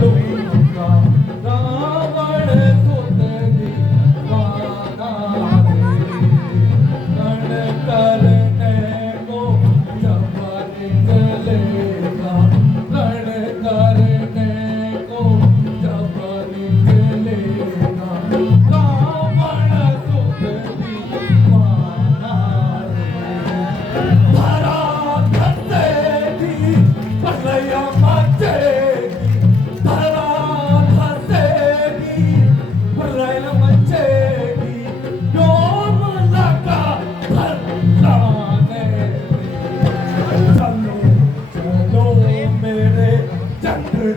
लूंगा रावण सुत दीवाना रे रण करने को जब निकलेगा रण करने को जब निकलेगा रावण सुत दीवाना धरा धसेगी प्रलय मचेगी धरा धसेगी प्रलय मचेगी व्योम लगा धराने चलो चलो मेरे चक्र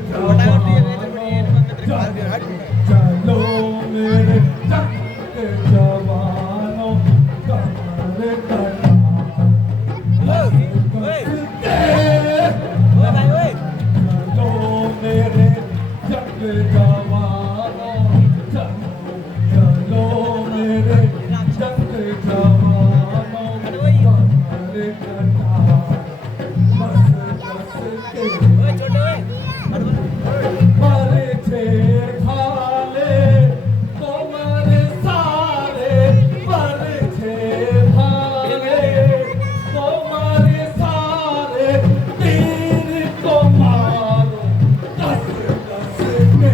चलो मेरे चक्र जवानों कमर कटार चलो मेरे चक्र जवानों चलो मेरे चक्र जवानों कमर कटार बस बस के मरे छेड़ खाले तो मरे सारे मरे छेड़ खाले तो मरे सारे तीर को मारो कस कस के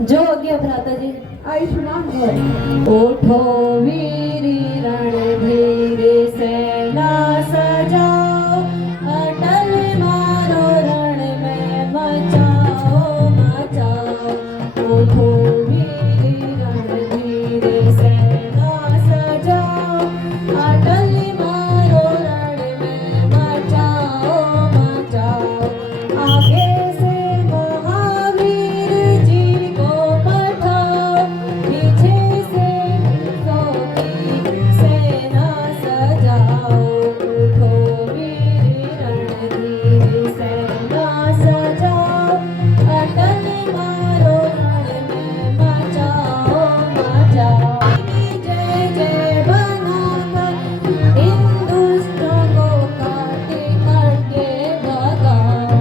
जो आज्ञा भ्राता जी। आयुष्मान भव। उठो वीरी रणधीर सेना सजाओ, अटल मारो रण में मचाओ मचाओ। उठो वीरी रणधीर सेना सजाओ, अटल मारो रण में मचाओ मचाओ। आगे से महावीर जी को पठाओ, पीछे से सौ की सेना सजाओ। उठो वीर रणधीर सेना सजाओ, अटल मारो रण में मचाओ मचाओ। जय जय बनाकर इन दुष्टों को काटे काटे भगाओ।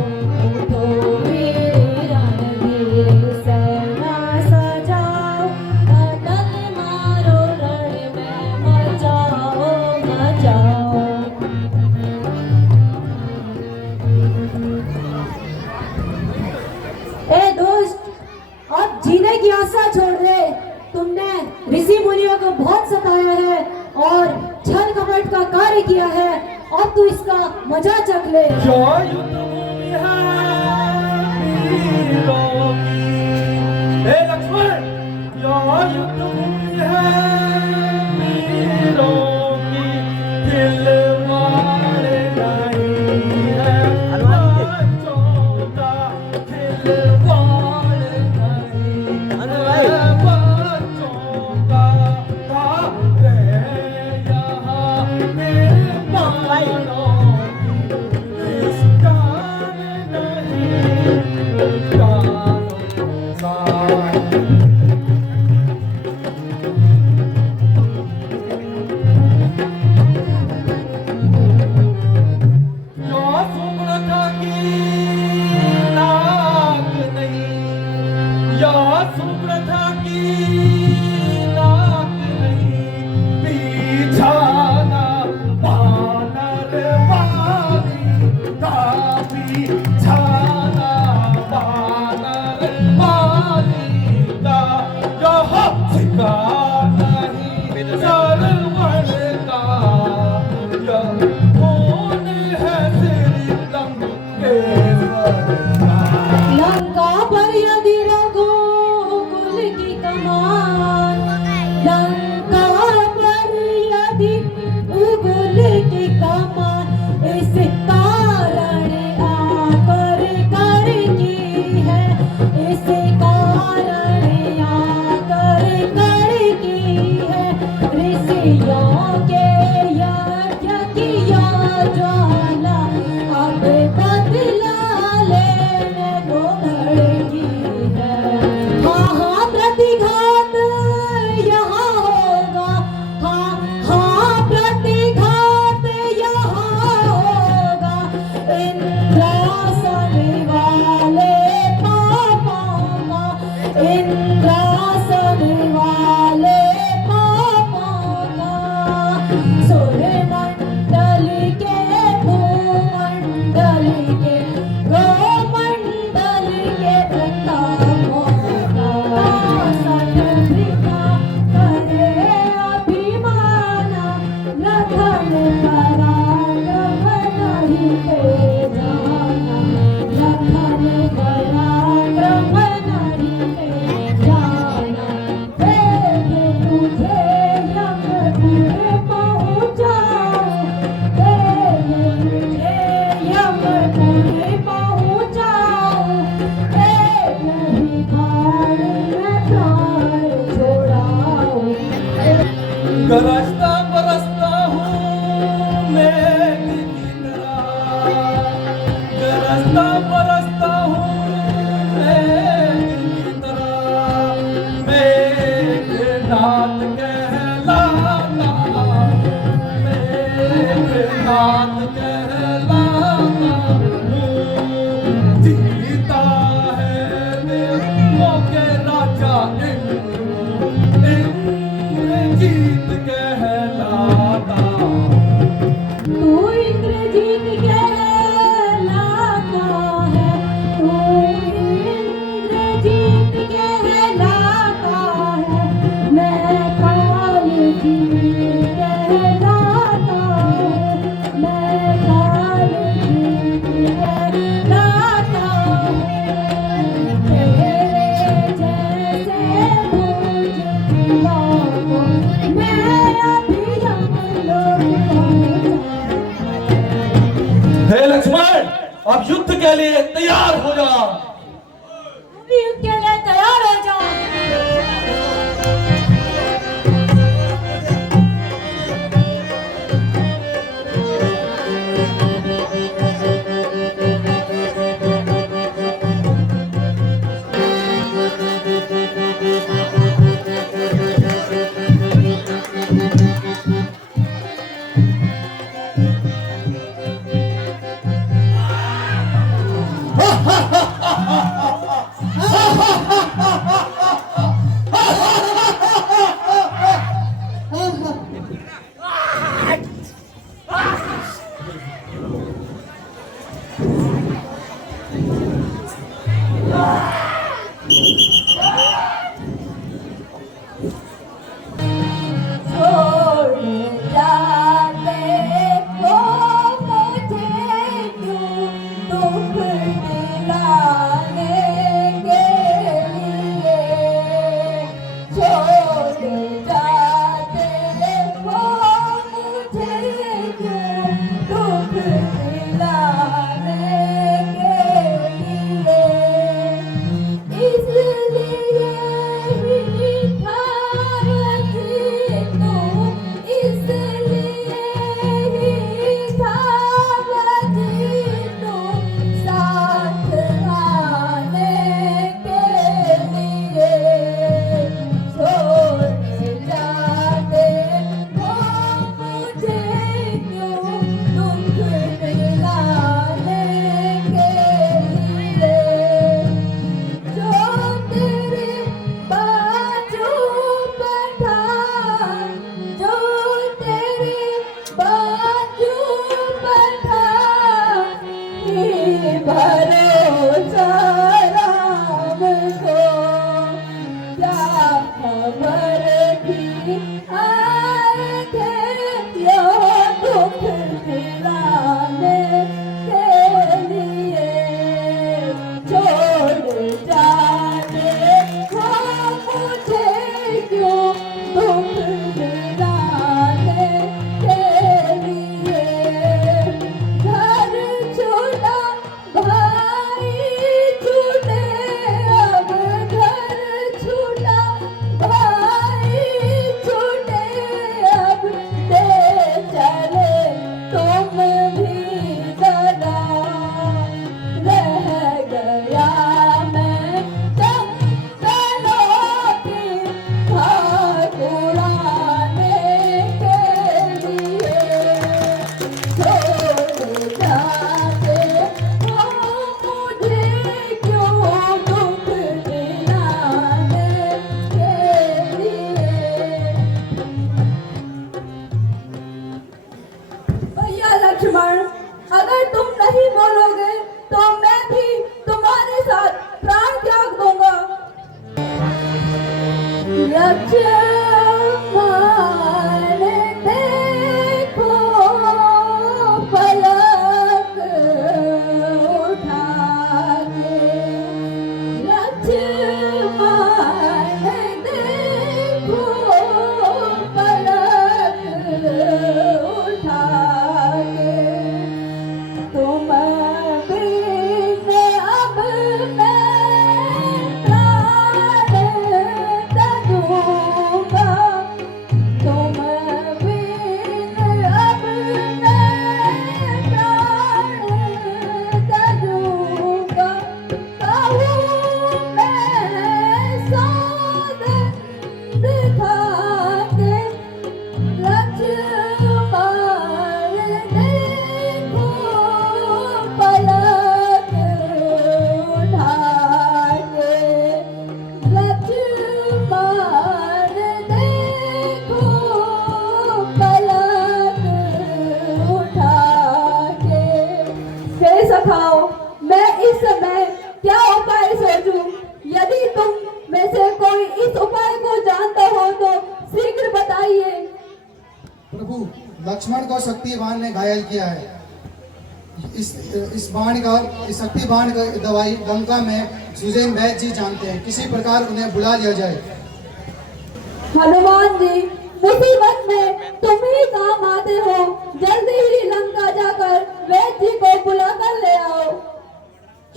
उठो वीर रणधीर सेना सजाओ, अटल मारो रण में मचाओ मचाओ। ए दोस्त, अब जीने की आशा छोड़ दे। तुमने ऋषि मुनियों को बहुत सताया है और छल कपट का कार्य किया है। अब तू इसका मजा चख ले। जो युद्ध भूमि है वीरों की। हे लक्ष्मण, जो युद्ध भूमि है वीरों की, खिलवाड़ नहीं है बच्चों का, खिलवाड़ नहीं है बच्चों का। भागे यहाँ निर्माणों की, इसका के लिए तैयार हो जा। भी युद्ध के लिए तैयार हो जाओ। लक्ष्मण, अगर तुम नहीं बोलोगे तो मैं भी तुम्हारे साथ प्राण त्याग दूंगा। लक्ष्मण देखो पलक उठा के, लक्ष्मण देखो पलक उठा के, तुम बिन अब मैं प्राण तजूंगा, तुम बिन अब मैं प्राण तजूंगा, कहूँ मैं सौगंध खा के, लक्ष्मण देखो पलक उठा के, लक्ष्मण देखो पलक उठा के। हे सखाओ, मैं इस समय क्या उपाय सोचूं? यदि तुम में से कोई इस उपाय को जानता हो तो शीघ्र बताइए। प्रभु, लक्ष्मण को शक्ति बाण ने घायल किया है। इस शक्ति बाण का दवाई लंका में सुजैन वैद्य जी जानते हैं। किसी प्रकार उन्हें बुला लिया जाए। हनुमान जी, मुसीबत में तुम ही काम आते हो, जल्दी ही लंका जाकर वैद्य जी को बुला कर ले आओ।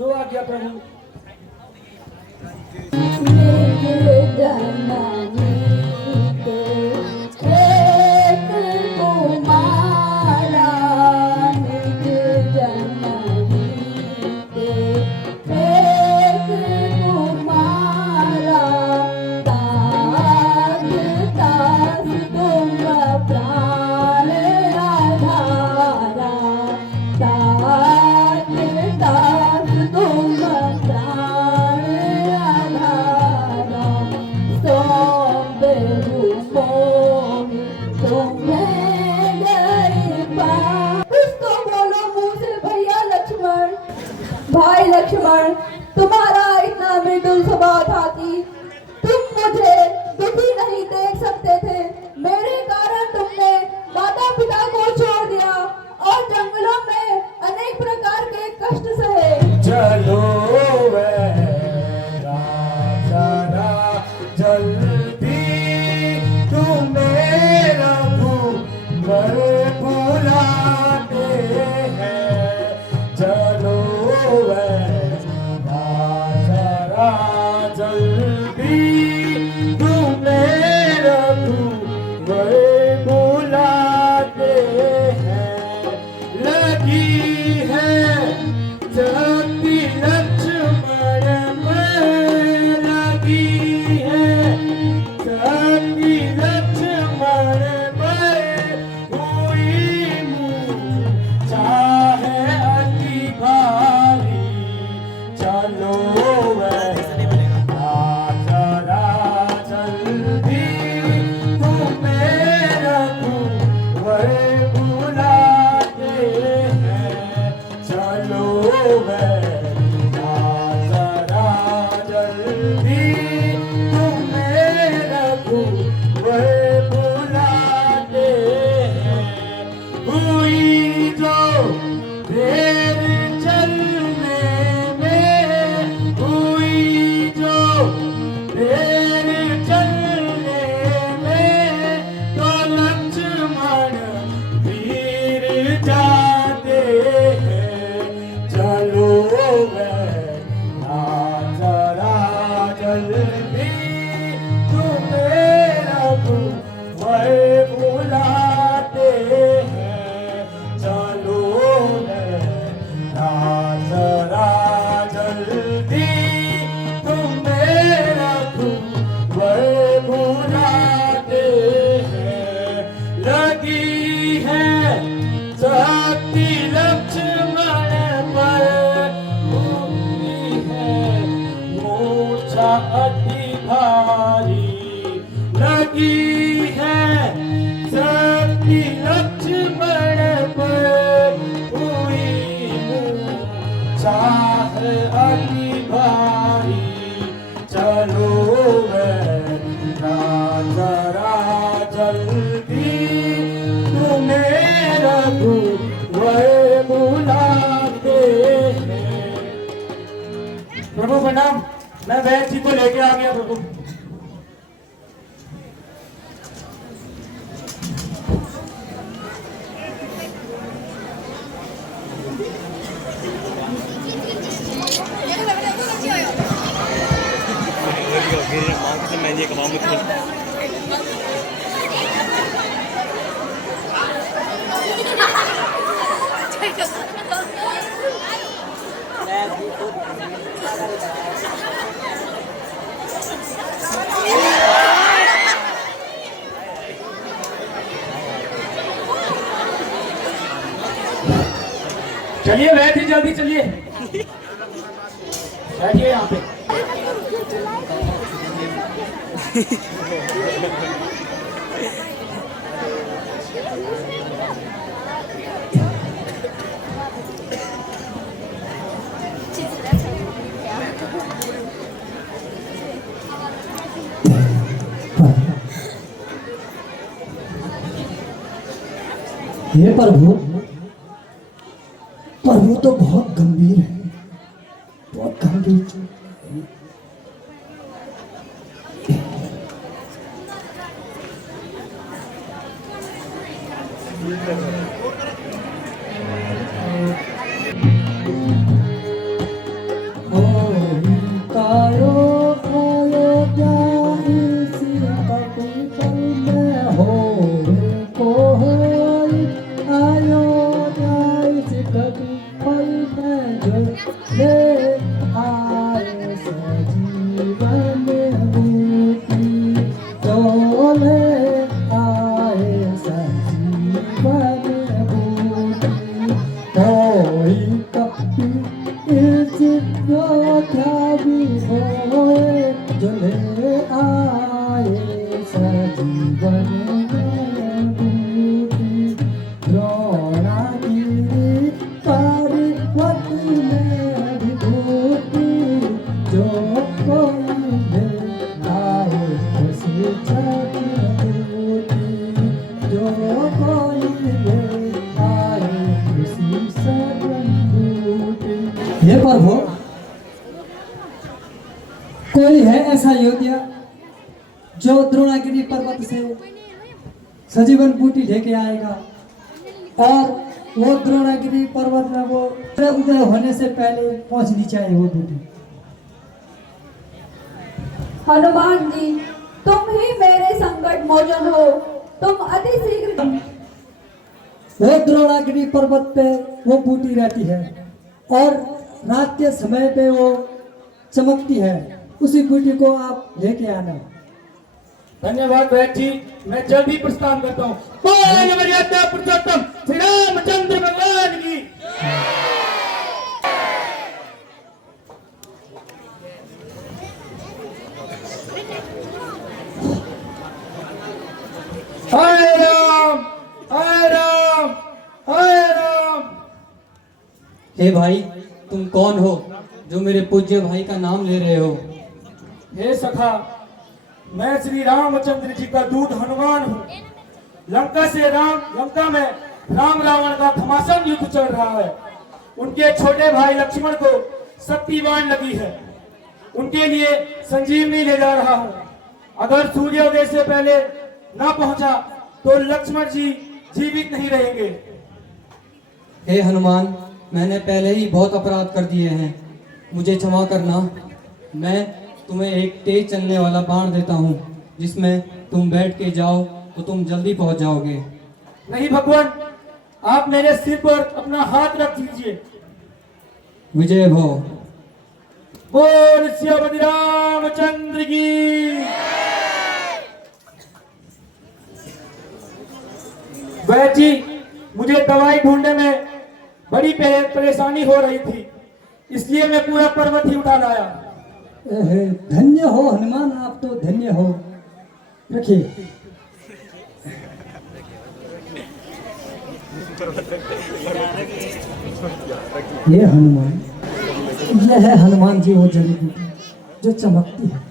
जो आ गया प्रभु। भाई लक्ष्मण, तुम्हारा इतना मृदुल स्वभाव था कि तुम मुझे दुखी नहीं देख सकते थे। मेरे कारण तुमने माता पिता को छोड़ दिया और जंगलों में अनेक प्रकार के कष्ट सहे। चलो राजा जल्दी तुम्हें रघुवर बुलाते हैं। चलो राजा जल्दी तुम्हें रघुवर बुलाते हैं। लगी है शक्ति लक्ष्मण में, लगी है शक्ति लक्ष्मण में, हुई मूर्छा है अति भारी। चलो जल्दी तुम्हें रघुवर बुलाते हैं। चलो जल्दी तुम्हें रघुवर बुलाते हैं। हुई जो देर चलने में, हुई जो देर चलने में, तो लक्ष्मण वीर जाते हैं। चलो जल्दी तुम्हें रघुवर बुलाते हैं। चलो जल्दी तुम्हें रघुवर बुलाते हैं। लगी है शक्ति लक्ष्मण पर, हुई है मूर्छा अति भारी। लगी है शक्ति लक्ष्मण पर, हुई मूर्छा है अति भारी। चलो राजा जल्दी तुम्हें रघुवर बुलाते हैं। प्रभु प्रणाम, मैं वैद्य जी को लेके आ गया प्रभु। चलिए वैद्य जल्दी चलिए, बैठिए यहाँ पे। हे प्रभु, प्रभु तो बहुत गंभीर है, बहुत गंभीर। सजीवन बूटी चले आए सजीवन बूटी कोई कपी इस गाथा भी होए चले आए सजीवन बूटी द्रोणागिरी पर्वत में विभूति जो कोई ले आए उसी छत्रभूति जो कोई ले आए उसी छत्रभूति। हे प्रभु, कोई है ऐसा योद्धा जो द्रोणागिरी पर्वत से सजीवन बूटी लेके आएगा और वो द्रोणागिरी पर्वत में वो उदय होने से पहले पहुंचनी चाहिए वो बूटी। हनुमान जी, तुम ही मेरे संकट मोचन हो, तुम अति शीघ्र। वो द्रोणागिरी पर्वत पे वो बूटी रहती है और रात के समय पे वो चमकती है, उसी बूटी को आप लेके आना। धन्यवाद वैद्य जी, मैं जल्द ही प्रस्थान करता हूँ। बोल मर्यादा पुरुषोत्तम श्री रामचंद्र भगवान की। हाय राम, हाय राम, हाय राम। हे भाई, तुम कौन हो जो मेरे पूज्य भाई का नाम ले रहे हो? हे सखा, मैं श्री रामचंद्र जी का दूत हनुमान हूँ। लंका में राम रावण का घमासान युद्ध चल रहा है। उनके छोटे भाई लक्ष्मण को शक्ति बाण लगी है। उनके लिए संजीवनी ले जा रहा हूँ। अगर सूर्योदय से पहले ना पहुंचा तो लक्ष्मण जी जीवित नहीं रहेंगे। हे हनुमान, मैंने पहले ही बहुत अपराध कर दिए हैं, मुझे क्षमा करना। मैं तुम्हें एक तेज चलने वाला बाण देता हूँ, जिसमें तुम बैठ के जाओ तो तुम जल्दी पहुंच जाओगे। नहीं भगवान, आप मेरे सिर पर अपना हाथ रख दीजिए। विजय भव। बोल सियापति रामचंद्र की। वैद्य जी, मुझे दवाई ढूंढने में बड़ी परेशानी हो रही थी, इसलिए मैं पूरा पर्वत ही उठा लाया। धन्य हो हनुमान, आप तो धन्य हो। रखिए। ये हनुमान, यह है हनुमान जी वो जड़ी बूटी जो चमकती है।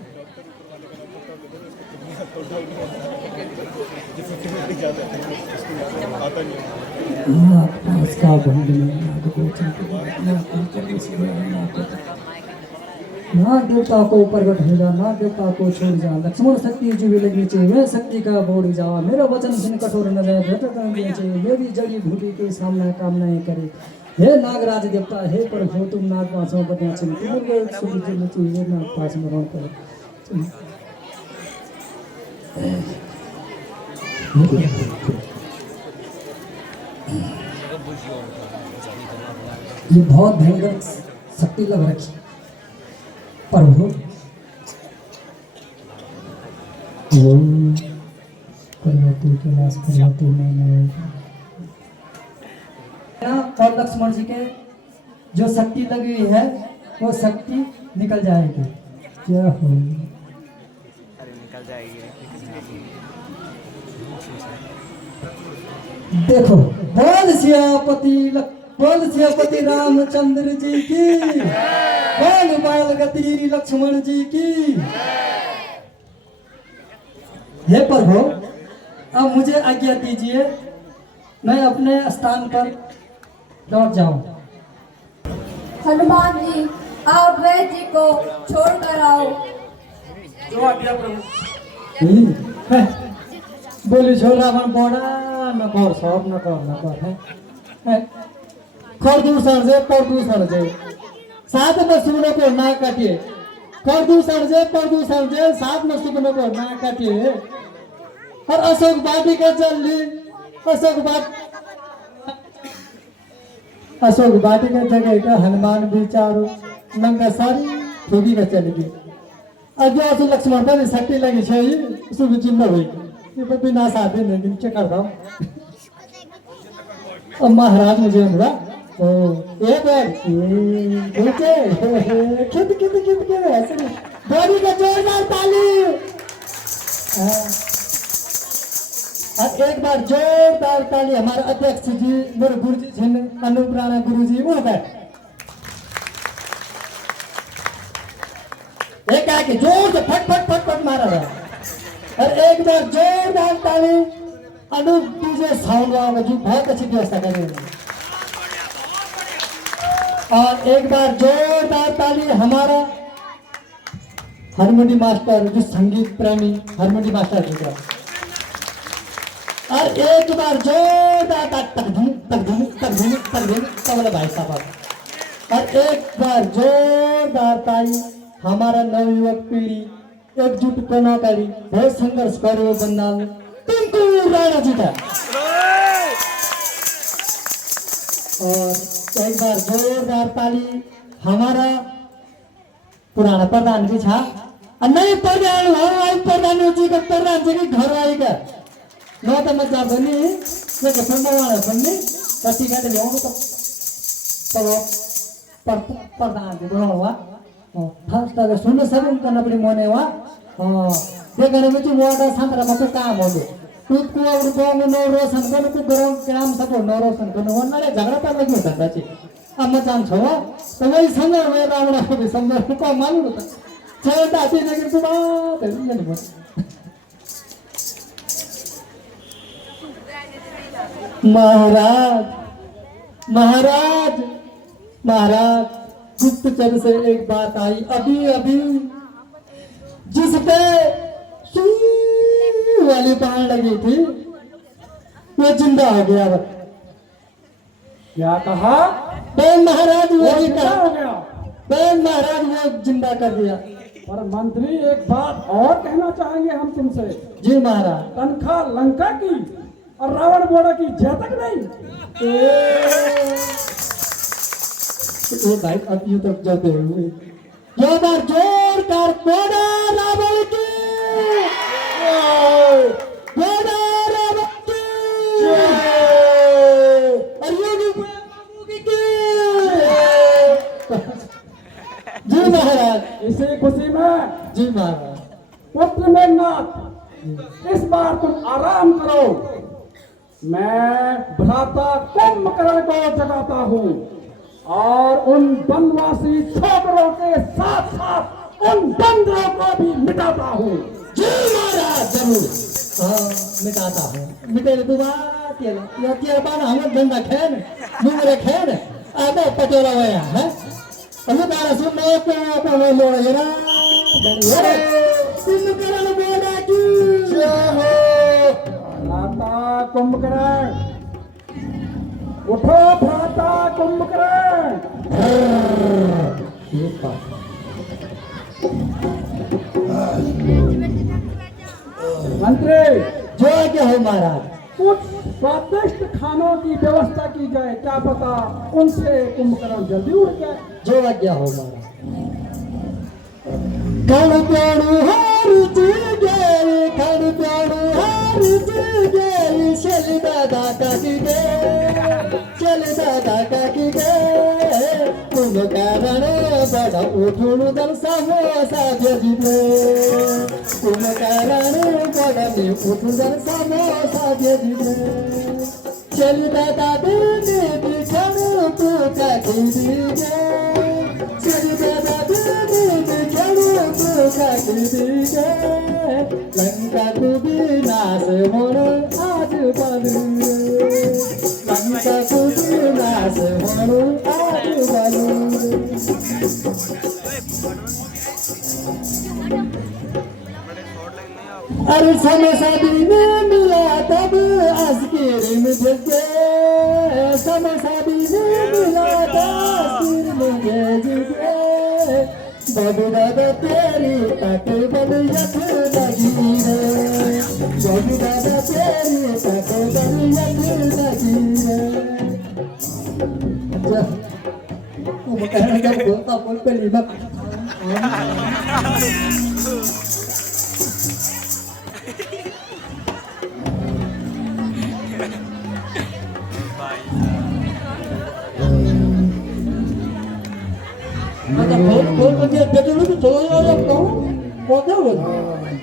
इसका ना देवता को प्रकट हो जा, ना देवता को छोड़ जा। लक्ष्मण शक्ति जो भी लगनी चाहिए, वह शक्ति का बोड़ जावा। मेरा वचन सुन कठोर न जाए, भ्रष्ट करना चाहिए। मेरी जड़ी बूटी के सामना कामनाएं करे। हे नागराज देवता, हे प्रभु, तुम नाग पासों बदना चाहिए, नाग पास में रहो करे। ये बहुत भयंकर शक्ति लग रखी प्रभु। पर्वती के नाश पर्वती में और लक्ष्मण जी के जो शक्ति लगी हुई है वो शक्ति निकल जाएगी। क्या हो देखो, बोल सियापति रामचंद्र जी की, बोल बाल गति लक्ष्मण जी की। हे प्रभु, अब मुझे आज्ञा दीजिए, मैं अपने स्थान पर लौट जाऊं। हनुमान जी, आप वैद्य जी को छोड़ कर आओ। जो आज्ञा प्रभु। बोली छोरा मन बड़ा न कर सब न कर है प्रदूषण से साथ में सुबह को ना काटिए। प्रदूषण से साथ में सुबह को ना काटिए। और अशोक बाटी का चल ली, अशोक बाटी का जगह का हनुमान विचारो नंगा सारी ठोकी का चल गई। आज असो लक्ष्मण पनि शक्ति लगी छ उसो जिम्मा भई ये बिना साधे नहीं क्या करता अब महाराज मुझे हुआ ओ ये बार ओके कित कित कित के ऐसे बॉडी का जोरदार ताली और एक बार जोरदार ताली हमारे अध्यक्ष जी मेरे गुरुजी जी अनूप राणा गुरुजी वो है एक आके जोर से फट फट फट फट मारा रहा और एक बार जोरदार ताली अनूप डीजे साउंड वाला जी बहुत अच्छी व्यवस्था कर रहे हैं और एक बार जोरदार ताली हमारा हारमोनी मास्टर जो संगीत प्रेमी हारमोनी मास्टर जी का और एक बार जोरदार तक धूम तबला भाई साहब और एक बार जोरदार ताली हमारा नवयुवक पीढ़ी एकजुट बनाकारी बहुत संघर्ष करो बंगाल टिंकू राणा जी का और एक बार जोरदार ताली हमारा पुराना प्रधान भी था और नए प्रधान जी का प्रधान जी के घर आएगा न तो मजा बनी ये तो वाला बनी कति का तो ल्याउनु त चलो प्रधान जी बनाउनु हुआ फर्स्ट अगर सुन्न सक्नु नपरि मने वा देखने में वाटर संतरा मको काम होलो तुझको और गांव नौ रोशन करने को गरम काम सब नौ रोशन करने वो नाले झगड़ा पर लगी होता था ची अब मैं जान छोड़ा तो वही समझ में रावण को भी समझ को मालूम होता चलता थी लेकिन तू बात है नहीं बोल महाराज महाराज महाराज गुप्तचर से एक बात आई अभी अभी जिस पे वाली बाण लगी थी वो जिंदा हो गया क्या कहा बेन महाराज वो क्या हो गया बेन महाराज वो जिंदा कर दिया पर मंत्री एक बात और कहना चाहेंगे हम तुमसे जी महाराज तनख्वाह लंका की और रावण बोड़ा की जय तक नहीं ये भाई अब यूं तक जाते हुए ये बार जोरदार बोड़ा रावण की बोड़ा रावण की और ये भी बाबू की जी महाराज इसी खुशी में जी महाराज पुत्र मेघनाथ इस बार तुम आराम करो मैं भ्राता कुंभकर्ण को जगाता हूँ और उन वनवासी छोकरों के साथ साथ उन बंदरों को भी मिटाता हूँ जी महाराज जरूर हाँ मिटाता हूँ मिटे तो बात ये तेरे बार हम धंधा खेन मुंगरे खेन आबे पटोला हुआ है अभी बार सुन मैं को लोड़ा ये ना तीन करोड़ बोला की जय हो भ्राता कुंभकर्ण उठो भ्राता कुंभकर्ण मंत्री जो क्या हो महाराज कुछ स्वादिष्ट खानों की व्यवस्था की जाए क्या पता उनसे कुंभकर्ण जल्दी उठ जाए जो आज्ञा हो महाराज खान प्यारू हार जी गए खान प्यारू हार जी गए चल दादा काकी गए चल दादा काकी गए तुम कारण बड़ा उठुन दल समोसा भेजिले तुम कारण बड़ा में उठुन दल समोसा भेजिले चल दादा देने दिखण तू काकी गए चल दादा देने दिखण तू काकी गए लंका को विनाश होने आज बलू लंका को विनाश होने आज बलू अरे समय शादी में मिला तब आज के रिम जगे समय शादी में मिला तब रिम जगे बाबू दादा तेरी ताके बल यख लगी रे बाबू दादा तेरी ताके बल यख लगी रे वो कहने का बोलता बोल पे लीमा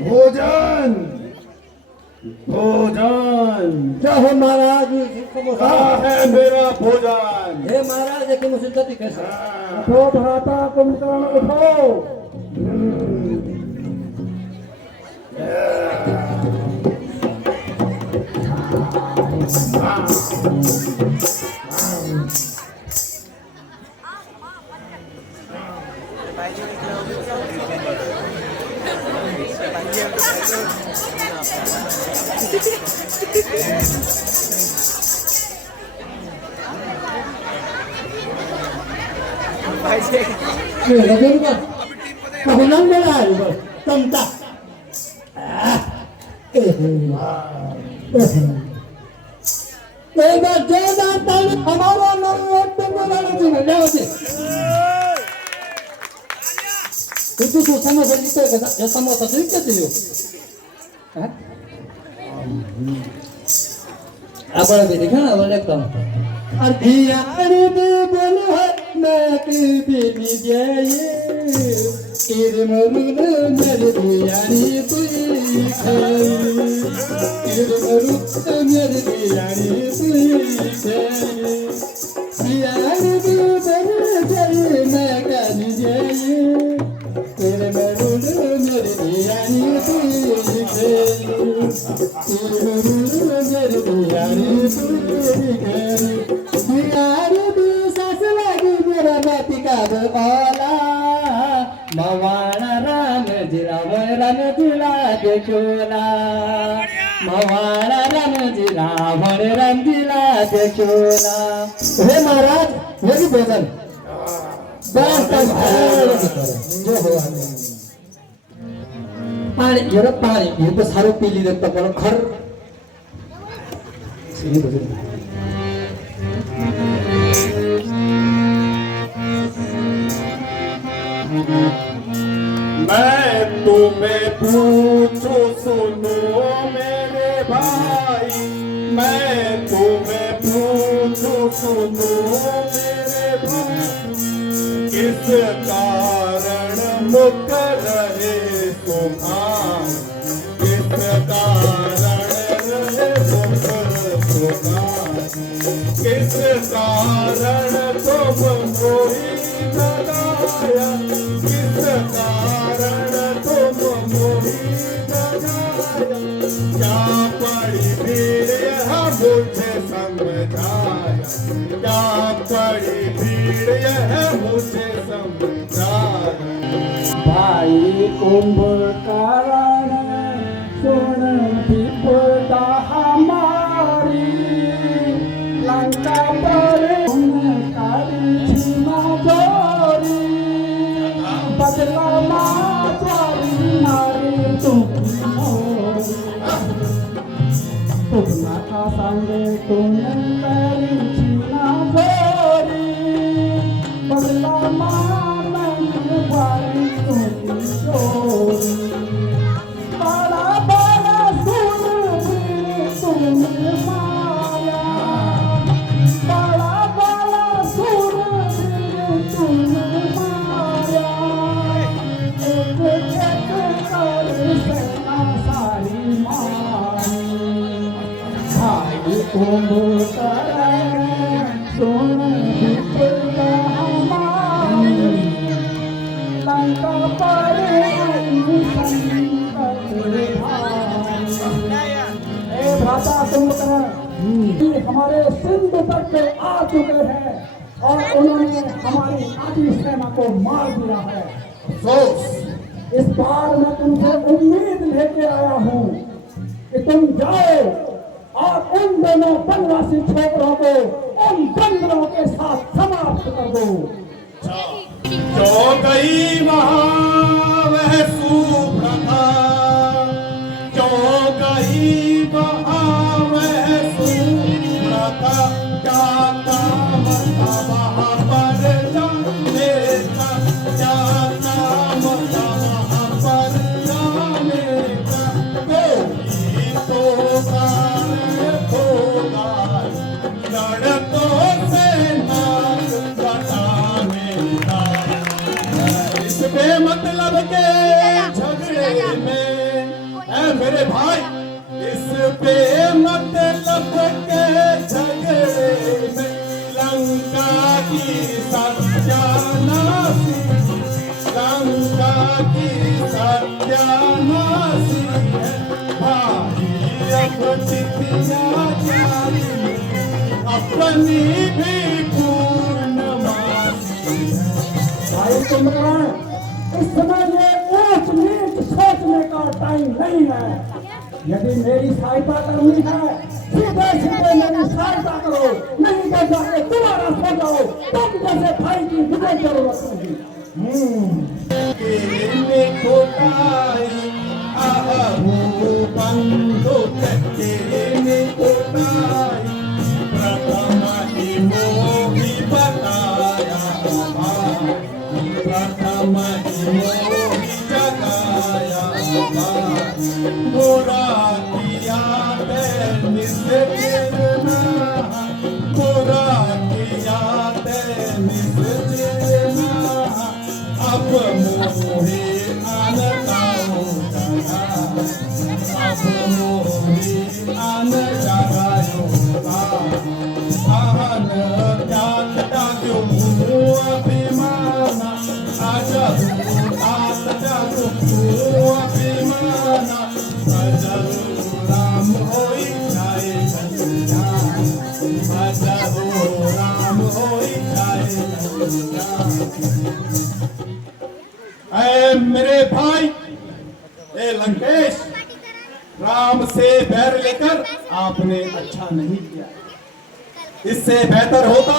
भोजन भोजन क्या हो महाराज कहाँ है मेरा भोजन? हे महाराज देखिए मुझे गति कैसे उठो भ्राता कुंभकर्ण उठो। हमारा itu sama saja kita ya sama saja kita tu. Apa lagi देखा ना बोले तो अधियार में बोल है मैं की बीबी जाए किर मरुन मेरे दियारी तू खाई किर मरुन मेरे दियारी तू खाई दियार में बोल जाए मैं कानी जाए तेरे मरुन मेरे दियारी तू खाई तेरे मरुन मेरे दियारी तू खाई दियारी भी सास लगी मेरा बाती का बोला मवाना राम जिला देखोला मवाना राम जिला देखोला हे महाराज ये भी भोजन बस जो हो पानी जरा पानी ये तो सारे पी ली तो पर खर सही भोजन मैं तुम्हें पूछूं सुनो मेरे भाई, मैं तुम्हें पूछूं सुनो मेरे भाई, किस कारण मुख रहे तुम आज, किस कारण रहे मुख तुम आज, किस कारण तुम मोही लगाया, किस कारण तुम मोही लगाया, क्या पड़ी भीड़ यह मुझे समझाया, क्या पड़ी भीड़ यह मुझे समझाया। भाई कुंभकर्ण सुन विपदा हमारी, लंका पर उनकारी सीमा जोरी, बदला मारी नारी तुम का संगे तुम करी सीमा जोरी, बदला मारी तुम जोरी, बड़ा बड़ा सुन तुम माया, बड़ा बड़ा सुन तुम माया, एक एक कर सेना सारी मारी, भाई कुंभकर्ण सुन विपदा हमारी, लंका पर भ्राता कुंभकर्ण हमारे सिंधु तक पे आ चुके हैं और उन्होंने हमारी आधी सेना को मार दिया है। अफसोस, इस बार मैं तुमसे उम्मीद लेके आया हूँ कि तुम जाओ और उन दोनों वनवासी छोकरों को उन बंदरों के साथ समाप्त कर दो। जो गई वहाँ वह सुप्रथा, जो गई वहाँ वह सुप्रथा, क्या काम था वहाँ पर जाने का, क्या काम था वहाँ पर जाने का, कोई तो कारण होगा लड़कों से नाक कटाने का। इस में ऐ मेरे भाई इस बेमतलब के झगड़े में लंका की सत्यानाशी, लंका की सत्यानाशी है भाई। अब चितिया जानी अपनी भी पूर्णमासी है। भाई कुंभकर्ण, इस समय ये ऊंच नीच सोचने का टाइम नहीं है। यदि मेरी सहायता करनी है सीधे सीधे मेरी सहायता करो, नहीं तो जाके तुम्हारा सो जाओ। तुम जैसे भाई की मुझे जरूरत नहीं। बंधु प्रथम ही मोही बताया, प्रथम ही मोही जगाया। बुरा किया ते निस्किरना, बुरा किया ते निस्किरना। अब मोहे आनताओ जगा, अब मोहे आन जगायो। आहन त्याग त्याग्यो अभिमाना, अजब आत त्याग अभिमाना। अजब राम होई जाए कल्याण, अजब राम होई जाए कल्याण। ऐ मेरे भाई ए लंकेश, राम से बैर लेकर आपने अच्छा नहीं किया। इससे बेहतर होता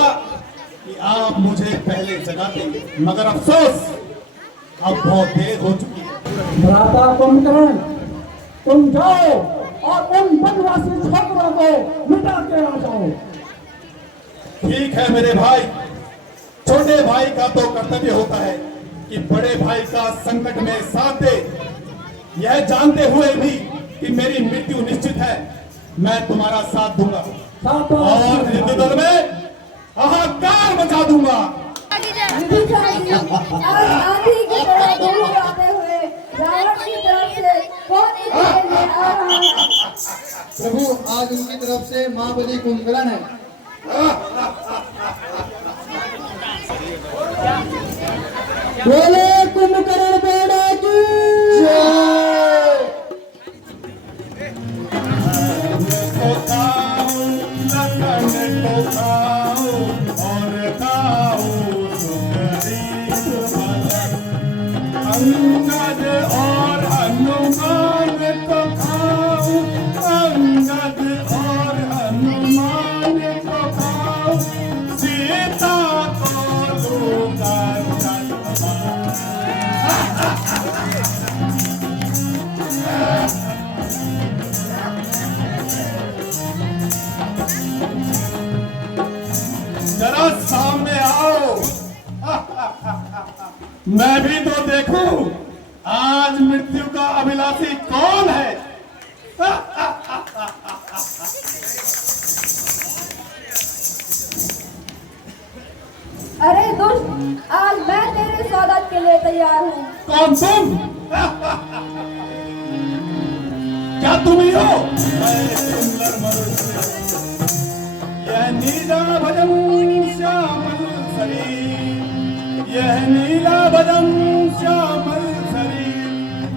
कि आप मुझे पहले जगाते, मगर अफसोस अब बहुत देर हो चुकी है। भ्राता कुंभकर्ण, तुम जाओ और उन बनवासी छोकरों को मिटा के आ जाओ। ठीक है मेरे भाई, छोटे भाई का तो कर्तव्य होता है कि बड़े भाई का संकट में साथ दे। यह जानते हुए भी कि मेरी मृत्यु निश्चित है, मैं तुम्हारा साथ दूंगा और हिंदू दल में हाहाकार मचा दूंगा। आंधी की तरह दूर आते हुए रावण की तरफ से कौन इधर ले आ रहा है? प्रभु, आज उनकी तरफ से महाबली कुंभकर्ण है। बोले कुंभकर्ण बेड़ा की को खाओ लखन को खाओ और खाओ सुग्रीव भजन। अंगद और हनुमान को खाओ, अंगद और हनुमान को खाओ। सीता को दूंगा जरा सामने आओ, मैं भी तो देखूं आज मृत्यु का अभिलाषी कौन है। अरे दुष्ट, आज मैं तेरे स्वागत के लिए तैयार हूँ। कौन तुम? क्या तुम ही हो? सुंदर मनुष्य, यह नीला भजन श्यामल शरीर, यह नीला भजन श्यामल शरीर।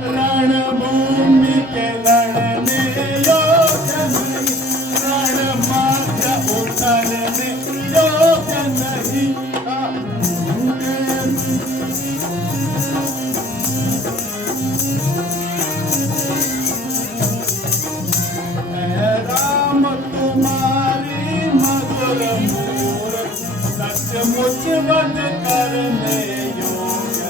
रणभूमि के लड़ने योग्य नहीं, रणमार्ग उतरने योग्य नहीं। राम तुम्हारी मधुर मूरत, सचमुच वध करने योग्य।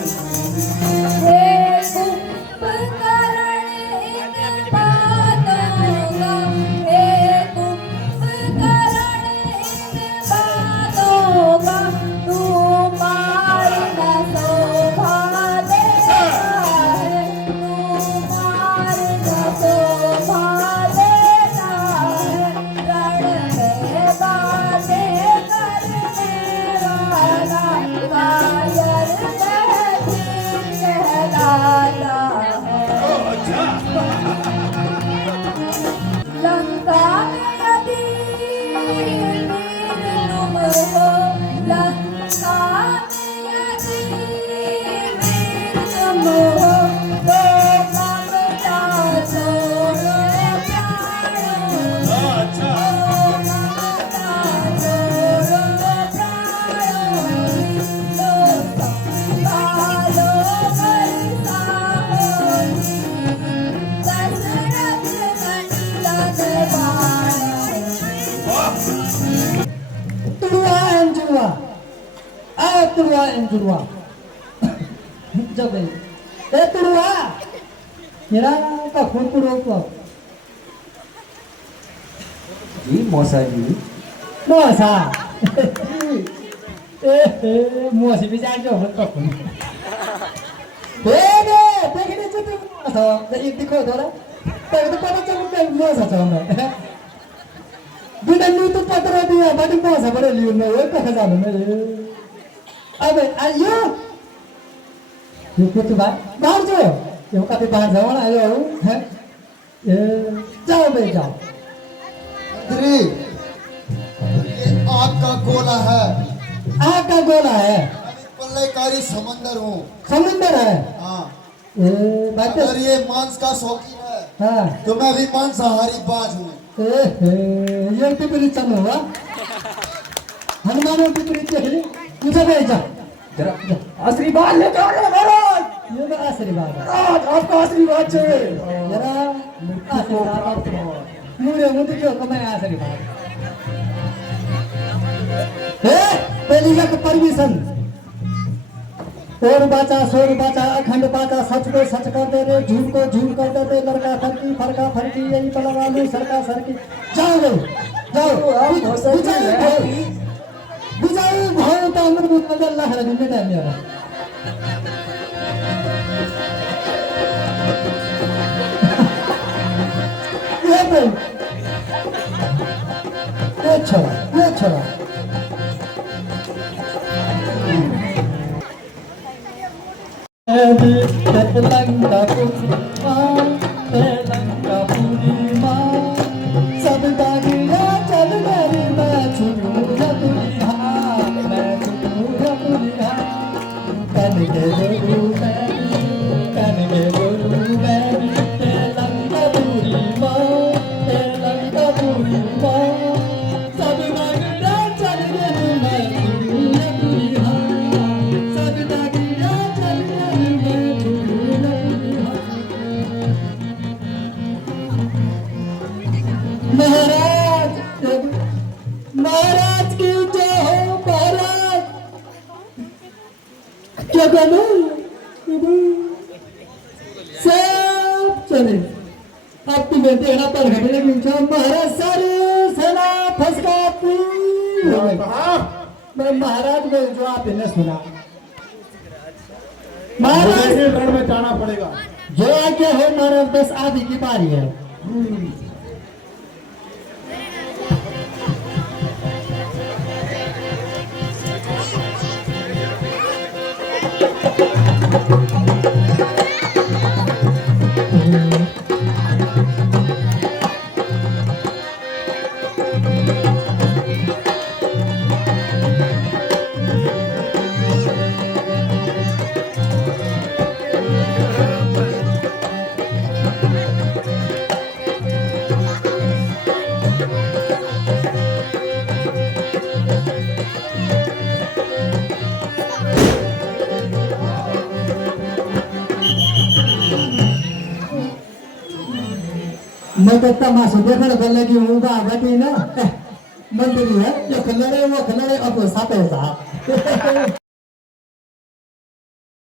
तुड़वा इन तुड़वा जब ए तुड़वा मेरा का खून तुड़ो को जी मौसा जी मौसा ए मौसी भी जान जो हो तो खून देखने से तो मौसा ये दिखो थोड़ा तो पता चल के मौसा चलना बिना न्यू तो पत्र दिया बड़ी मौसा बड़े लियो में वो तो खजाना मेरे अबे आयो ये कुछ बाहर जो ये काफी बाहर जाओ ना आयो है ये जाओ बे जाओ मंत्री, ये आग का गोला है। आग का गोला है पल्लेकारी समंदर हूँ। समुंदर है हाँ, ये बात अगर ये मांस का शौकीन है हाँ तो मैं भी मांसाहारी बाज हूँ। ये विपरीत चल हुआ हनुमानों विपरीत देख ली मुझे भेज जा जरा आशीर्वाद ले जाओ महाराज। ये मेरा आशीर्वाद है आज आपका आशीर्वाद चाहिए। जरा आशीर्वाद मुझे मुझे क्यों कमाया आशीर्वाद पहली एक परमिशन और बाचा अखंड बाचा सच को सच कर दे रे झूठ को झूठ कर दे रे लड़का फरकी फरका फरकी यही बलवा लो सरका सरकी जाओ गए जाओ बुझाओ भाव तो अमर मुतल अल्लाह है दुनिया में मेरा ये छोड़ा लंका पूर्णिमा सब दागिया चल मेरी मैं छुटूंगा तुझा मैं छुटूंगा तुझा कन के बोलू मैं लंका पूर्णिमा सब दागिया चल मेरी मैं छुटूंगा तुझा सब दागिया चल मेरी मैं छुटूंगा तुझा महाराज की जय हो महाराज क्या कहना सब चले अब तुम्हें देखना पर घटे लेकिन जो महाराज सारे सेना फंसका मैं महाराज को जो आपने सुना महाराज रण में जाना पड़ेगा। जो आज्ञा हो महाराज बस आदि की बारी है मैं तो तमाशा देखने को लगी हूँ बाबा ना मंदिर है ये खिलड़े वो खिलड़े अब साथ है साथ